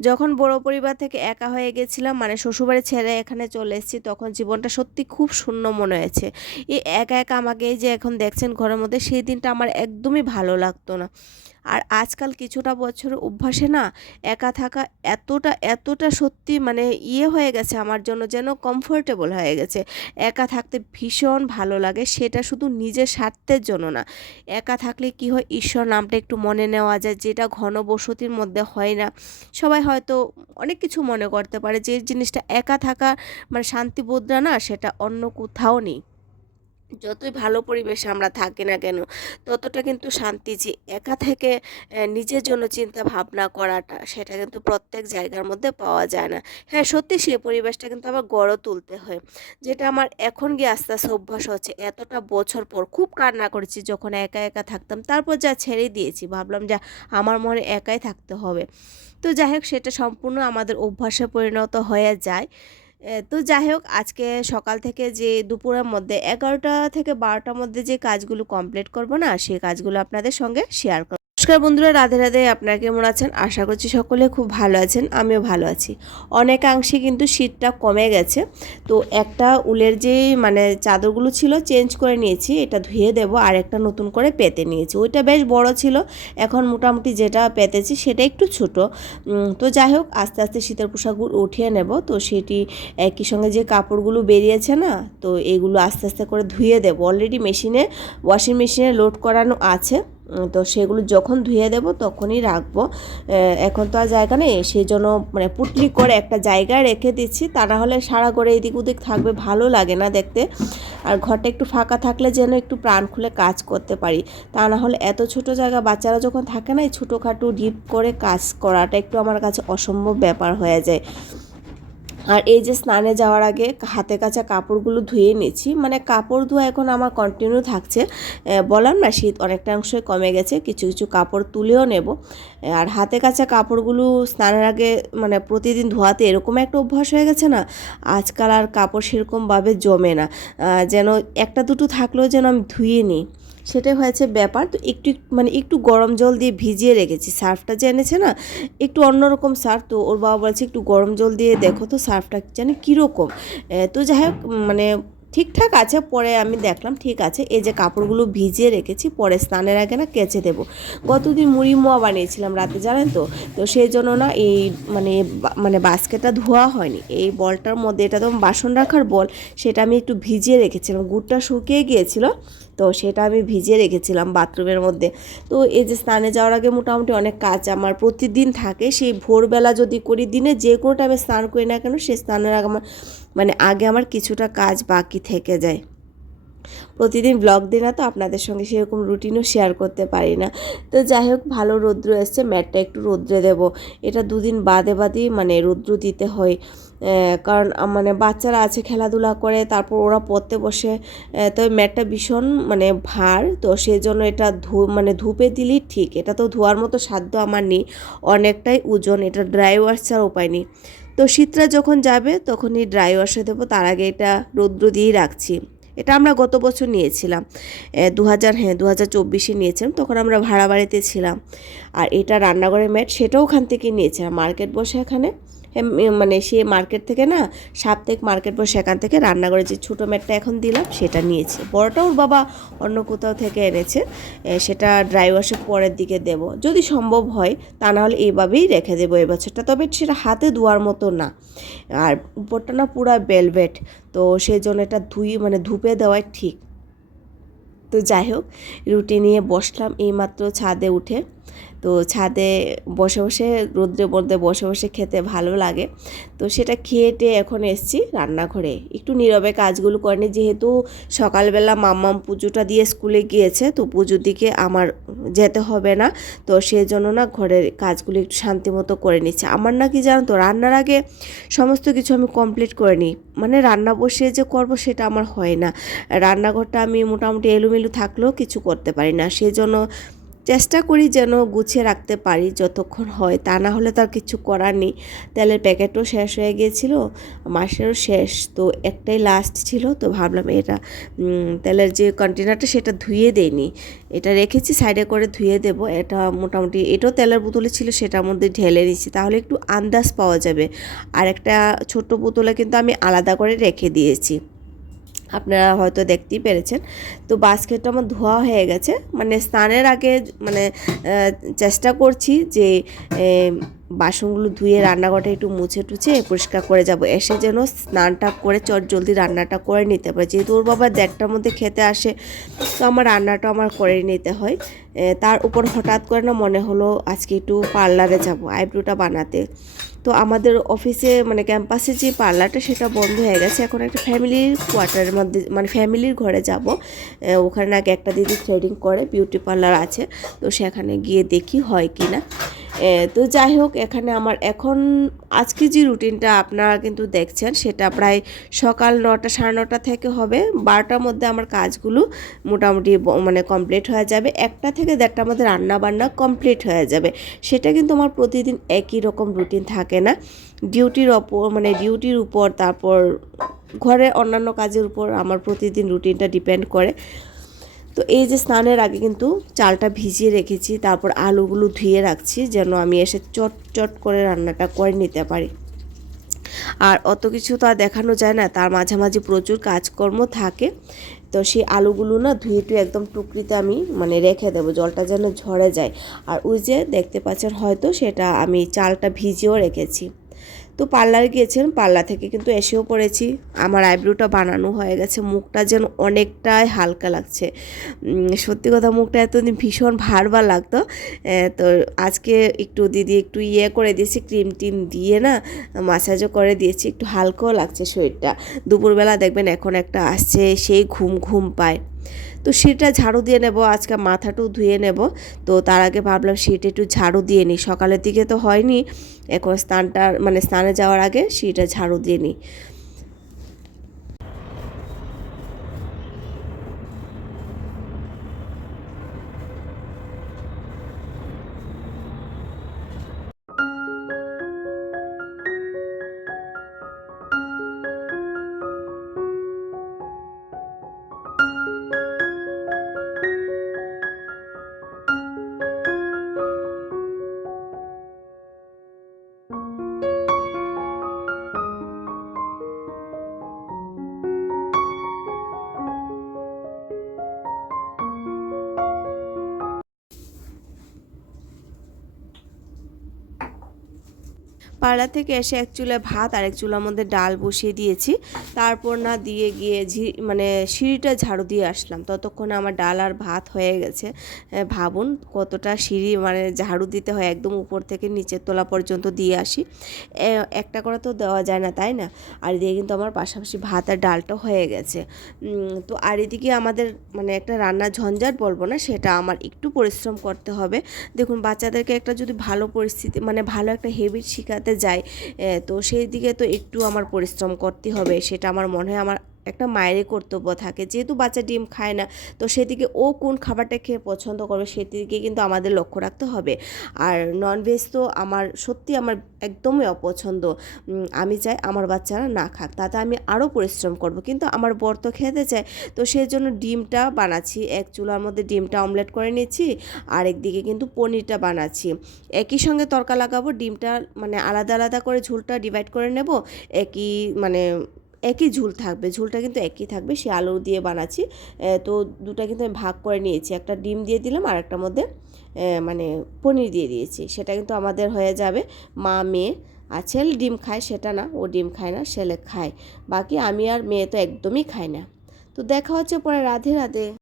যখন বড় পরিবার থেকে একা হয়ে গেছিলাম, মানে শ্বশুরবাড়ি ছেড়ে এখানে চলে এসেছি, তখন জীবনটা সত্যি খুব শূন্য মনে হয়েছে। এই একা একা আমাকে এই যে এখন দেখছেন ঘরের মধ্যে, সেই দিনটা আমার একদমই ভালো লাগতো না। আর আজকাল কিছুটা বছর অভ্যাসে না একা থাকা এতটা এতটা সত্যি মানে হয়ে গেছে আমার জন্য, যেন কমফোর্টেবল হয়ে গেছে। একা থাকতে ভীষণ ভালো লাগে, সেটা শুধু নিজের স্বার্থের জন্য না। একা থাকলে কি হয়, ঈশ্বর নামটা একটু মনে নেওয়া যায়, যেটা ঘনবসতির মধ্যে হয় না। সবাই হয়তো অনেক কিছু মনে করতে পারে, যে জিনিসটা একা থাকা মানে শান্তিবোধটা না, সেটা অন্য কোথাও নেই। যতই ভালো পরিবেশে আমরা থাকি না কেন, ততটা কিন্তু শান্তি যে একা থেকে নিজের জন্য চিন্তা ভাবনা করাটা, সেটা কিন্তু প্রত্যেক জায়গার মধ্যে পাওয়া যায় না। হ্যাঁ, সত্যি সেই পরিবেশটা কিন্তু আবার গড়ে তুলতে হয়, যেটা আমার এখন গিয়ে আস্তে আস্তে অভ্যাস হচ্ছে। এতটা বছর পর খুব কান্না করেছি যখন একা একা থাকতাম, তারপর যা ছেড়ে দিয়েছি, ভাবলাম যা আমার মনে একাই থাকতে হবে। তো যাই হোক, সেটা সম্পূর্ণ আমাদের অভ্যাসে পরিণত হয়ে যায়। তো যাই হোক, আজকে সকাল থেকে যে দুপুরের মধ্যে 11টা থেকে 12টার মধ্যে যে কাজগুলো কমপ্লিট করব না, সেই কাজগুলো আপনাদের সঙ্গে শেয়ার করব। নমস্কার বন্ধুরা, রাধে রাধে। আপনারা কেমন আছেন? আশা করছি সকলে খুব ভালো আছেন, আমিও ভালো আছি। অনেকাংশে কিন্তু শীতটা কমে গেছে। তো একটা উলের যে মানে চাদরগুলো ছিল চেঞ্জ করে নিয়েছি, এটা ধুয়ে দেব, আর একটা নতুন করে পেতে নিয়েছি। ওইটা বেশ বড় ছিল, এখন মোটামুটি যেটা পেতেছি সেটা একটু ছোট। তো যাই হোক, আস্তে আস্তে শীতের পোশাকগুলো উঠিয়ে নেব। তো সেটি একই সঙ্গে যে কাপড়গুলো বেরিয়েছে না, তো এগুলো আস্তে আস্তে করে ধুয়ে দেব। অলরেডি মেশিনে, ওয়াশিং মেশিনে লোড করানো আছে। তো সেগুলো যখন ধুয়ে দেব তখনই রাখবো। এখন তো আর জায়গা নেই, সেই জন্য মানে পুটলি করে একটা জায়গায় রেখে দিচ্ছি, তা না হলে সারা ঘরে এদিক ওদিক থাকবে, ভালো লাগে না দেখতে। আর ঘরটা একটু ফাঁকা থাকলে যেন একটু প্রাণ খুলে কাজ করতে পারি। তা না হলে এত ছোট জায়গা, বাচ্চারা যখন থাকে না, এই ছোটোখাটো ডিপ করে কাজ করাটা একটু আমার কাছে অসম্ভব ব্যাপার হয়ে যায়। আর এই যে স্নানে যাওয়ার আগে হাতে কাচা কাপড়গুলো ধুয়ে নিচ্ছি, মানে কাপড় ধোয়া এখন আমার কন্টিনিউ থাকছে। বললাম না, শীত অনেকটা অংশই কমে গেছে, কিছু কিছু কাপড় তুলেও নেব। আর হাতে কাচা কাপড়গুলো স্নানের আগে মানে প্রতিদিন ধোয়াতে এরকম একটা অভ্যাস হয়ে গেছে না, আজকাল আর কাপড় সেরকমভাবে জমে না। যেন একটা দুটো থাকলেও যেন আমি ধুয়ে নিই, সেটাই হয়েছে ব্যাপার। তো একটু মানে একটু গরম জল দিয়ে ভিজিয়ে রেখেছি। সার্ফটা যে এনেছে না, একটু অন্যরকম সার্ফ, তো ওর বাবা বলছে একটু গরম জল দিয়ে দেখো তো সার্ফটা জানি কীরকম। তো যাই হোক, মানে ঠিকঠাক আছে। পরে আমি দেখলাম ঠিক আছে। এই যে কাপড়গুলো ভিজিয়ে রেখেছি, পরে স্নানের আগে না কেচে দেবো। গতদিন মুড়ি মোয়া বানিয়েছিলাম রাতে, জানেন তো। তো সেই জন্য না এই মানে মানে বাস্কেটটা ধোয়া হয়নি। এই বলটার মধ্যে, এটা তো বাসন রাখার বল, সেটা আমি একটু ভিজিয়ে রেখেছিলাম, গুড়টা শুকিয়ে গিয়েছিল, তো সেটা আমি ভিজিয়ে রেখেছিলাম বাথরুমের মধ্যে। তো এই যে স্নানে যাওয়ার আগে মোটামুটি অনেক কাজ আমার প্রতিদিন থাকে। সেই ভোরবেলা যদি করি, দিনে যে কোনো টাইমে স্নান করি না কেন, সেই স্নানের আগে আমার মানে আগে আমার কিছুটা কাজ বাকি থেকে যায়। প্রতিদিন ব্লগ দিই না, তো আপনাদের সঙ্গে সেরকম রুটিনও শেয়ার করতে পারি না। তো যাই হোক, ভালো রৌদ্র এসছে, ম্যাটটা একটু রৌদ্রে দেবো। এটা দুদিন বাদে বাদেই মানে রৌদ্র দিতে হয়। কারণ মানে বাচ্চারা আছে, খেলাধুলা করে, তারপর ওরা পড়তে বসে। তবে ম্যাটটা ভীষণ মানে ভার, তো সেই জন্য এটা মানে ধূপে দিলেই ঠিক। এটা তো ধোয়ার মতো সাধ্য আমার নেই, অনেকটাই ওজন, এটা ড্রাই ওয়াশ ছাড়া উপায় নেই। তো শীতটা যখন যাবে তখনই ড্রাই ওয়াশে দেবো, তার আগে এটা রৌদ্র দিয়েই রাখছি। এটা আমরা গত বছর নিয়েছিলাম, 2024 নিয়েছিলাম, তখন আমরা ভাড়া বাড়িতে ছিলাম। আর এটা রান্নাঘরের ম্যাট, সেটাও ওখান থেকে নিয়েছিলাম, মার্কেট বসে এখানে। মানে সে মার্কেট থেকে না, সাপ্তাহিক মার্কেট বসে, সেখান থেকে রান্নাঘরে যে ছোটো ম্যাটটা এখন দিলাম সেটা নিয়েছি। বড়টা ওর বাবা অন্য কোথাও থেকে এনেছে, সেটা ড্রাই ওয়াশে পরের দিকে দেব যদি সম্ভব হয়, তা নাহলে এইভাবেই রেখে দেবো এবছরটা। তবে সেটা হাতে ধোয়ার মতো না, আর উপরটা না পুরা ভেলভেট, তো সেই জন্য এটা মানে ধুপে দেওয়াই ঠিক। তো যাই হোক, রুটি নিয়ে বসলাম এইমাত্র ছাদে উঠে। তো ছাদে বসে বসে, রোদ্রের মধ্যে বসে বসে খেতে ভালো লাগে। তো সেটা খেয়ে টেয়ে এখন এসেছি রান্নাঘরে, একটু নীরবে কাজগুলো করিনি, যেহেতু সকালবেলা মাম্মাম পুজোটা দিয়ে স্কুলে গিয়েছে, তো পুজোর দিকে আমার যেতে হবে না। তো সেই জন্য না ঘরের কাজগুলো একটু শান্তি মতো করে নিচ্ছে। আমার না কি জানো তো, রান্নার আগে সমস্ত কিছু আমি কমপ্লিট করে নিই, মানে রান্না বসিয়ে যে করব সেটা আমার হয় না। রান্নাঘরটা আমি মোটামুটি এলোমেলো থাকলেও কিছু করতে পারি না, সেই জন্য চেষ্টা করি যেন গুছিয়ে রাখতে পারি যতক্ষণ হয়, তা না হলে তো আর কিছু করার নেই। তেলের প্যাকেটও শেষ হয়ে গিয়েছিল, মাসেরও শেষ, তো একটাই লাস্ট ছিল। তো ভাবলাম এটা তেলের যে কন্টেনারটা সেটা ধুয়ে দেইনি, এটা রেখেছি সাইডে করে ধুয়ে দেব। এটা মোটামুটি এটাও তেলের বোতলে ছিল, সেটার মধ্যে ঢেলে নিচ্ছি, তাহলে একটু আন্দাজ পাওয়া যাবে। আর একটা ছোট্ট বোতলে কিন্তু আমি আলাদা করে রেখে দিয়েছি, আপনারা হয়তো দেখতেই পেরেছেন। তো বাস্কেটটা আমার ধোয়া হয়ে গেছে, মানে স্নানের আগে মানে চেষ্টা করছি যে বাসনগুলো ধুয়ে রান্নাঘরটা একটু মুছে টুছে পরিষ্কার করে যাব, এসে যেন স্নানটা করে জলদি রান্নাটা করে নিতে পারে। যেহেতু ওর বাবা 1:30টার মধ্যে খেতে আসে, তো আমার রান্নাটা আমার করে নিতে হয়। তার উপর হঠাৎ করে না মনে হলো আজকে একটু পার্লারে যাব আইব্রোটা বানাতে। তো আমাদের অফিসে মানে ক্যাম্পাসে যে পার্লারটা সেটা বন্ধ হয়ে গেছে, এখন একটা ফ্যামিলির কোয়ার্টারের মধ্যে মানে ফ্যামিলির ঘরে যাব। ওখানে নাকি একটা দিদি থ্রেডিং করে, বিউটি পার্লার আছে, তো সেখানে গিয়ে দেখি হয় কি না। তো যাই হোক, এখানে আমার এখন আজকে যে রুটিনটা আপনারা কিন্তু দেখছেন সেটা প্রায় সকাল 9টা 9:30 থেকে হবে। 12টার মধ্যে আমার কাজগুলো মোটামুটি মানে কমপ্লিট হয়ে যাবে, 1টা থেকে 1:30টার মধ্যে রান্না বান্না কমপ্লিট হয়ে যাবে। সেটা কিন্তু আমার প্রতিদিন একই রকম রুটিন থাকে না, ডিউটির উপর তারপর ঘরের অন্যান্য কাজের উপর আমার প্রতিদিন রুটিনটা ডিপেন্ড করে। তো এই যে স্নানের আগে কিন্তু চালটা ভিজিয়ে রেখেছি, তারপর আলুগুলো ধুয়ে রাখছি যেন আমি এসে চট করে রান্নাটা করে নিতে পারি। আর অত কিছু তো আর দেখানো যায় না, তার মাঝামাঝি প্রচুর কাজকর্ম থাকে। তো সেই আলুগুলো না ধুয়ে টুয়ে একদম টুকরিতে আমি মানে রেখে দেবো, জলটা যেন ঝরে যায়। আর ওই যে দেখতে পাচ্ছেন হয়তো, সেটা আমি চালটা ভিজিয়েও রেখেছি। তো পার্লারে গিয়েছিলাম, পার্লার থেকে কিন্তু এসেও পড়েছি, আমার আইব্রোটা বানানো হয়ে গেছে, মুখটা যেন অনেকটাই হালকা লাগছে। সত্যি কথা, মুখটা এতদিন ভীষণ ভার লাগতো। তো আজকে একটু দিদি একটু করে দিয়েছি, ক্রিম টিম দিয়ে না মাসাজও করে দিয়েছি, একটু হালকাও লাগছে শরীরটা। দুপুরবেলা দেখবেন এখন একটা আসছে, সেই ঘুম ঘুম পায়। তো সেটা ঝাড়ু দিয়ে নেব, আজকে মাথাটাও ধুয়ে নেব। তো তার আগে ভাবলাম সেটা একটু ঝাড়ু দিয়ে নিই, সকালের দিকে তো হয়নি, এখন স্নানে যাওয়ার আগে সেটা ঝাড়ু দিয়ে নিই। পার্লার থেকে এসে এক চুলায় ভাত আর এক চুলার মধ্যে ডাল বসিয়ে দিয়েছি, তারপর না দিয়ে গিয়ে সিঁড়িটা ঝাড়ু দিয়ে আসলাম, ততক্ষণে আমার ডাল আর ভাত হয়ে গেছে। ভাবুন কতটা সিঁড়ি মানে ঝাড়ু দিতে হয়, একদম উপর থেকে নিচের তলা পর্যন্ত দিয়ে আসি, একটা করে তো দেওয়া যায় না, তাই না? আর এদিকে কিন্তু আমার পাশাপাশি ভাত আর ডালটা হয়ে গেছে। তো আর এদিকে আমাদের মানে একটা রান্নার ঝঞ্ঝাট বলবো না, সেটা আমার একটু পরিশ্রম করতে হবে। দেখুন, বাচ্চাদেরকে একটা যদি ভালো পরিস্থিতি মানে ভালো একটা হ্যাবিট শেখাতে যায়, তো সেই দিকে তো একটু আমার পরিশ্রম করতে হবে। সেটা আমার মনে হয় আমার একটা মায়েরই কর্তব্য থাকে, যেহেতু বাচ্চা ডিম খায় না, তো সেদিকে ও কোন খাবারটা খেয়ে পছন্দ করবে সেদিকে কিন্তু আমাদের লক্ষ্য রাখতে হবে। আর ননভেজ তো আমার একদমই অপছন্দ, আমি চাই আমার বাচ্চারা না খাক, তাতে আমি আরও পরিশ্রম করব, কিন্তু আমার বর তো খেতে চায়। তো সেই জন্য ডিমটা বানাচ্ছি, এক চুলার মধ্যে ডিমটা অমলেট করে নিচ্ছি, আর একদিকে কিন্তু পনিরটা বানাচ্ছি। একই সঙ্গে তড়কা লাগাবো, ডিমটা মানে আলাদা আলাদা করে ঝোলটা ডিভাইড করে নেব, একই ঝোল থাকবে, ঝোলটা কিন্তু একই থাকবে, সে আলু দিয়ে বানাচ্ছি। তো দুটা কিন্তু আমি ভাগ করে নিয়েছি, একটা ডিম দিয়ে দিলাম আর একটার মধ্যে মানে পনির দিয়ে দিয়েছি, সেটা কিন্তু আমাদের হয়ে যাবে মা মেয়ে। আর ছেলে ডিম খায় সেটা না, ও ডিম খায় না, ছেলে খায়, বাকি আমি আর মেয়ে তো একদমই খায় না। তো দেখা হচ্ছে পরে, রাধে রাধে।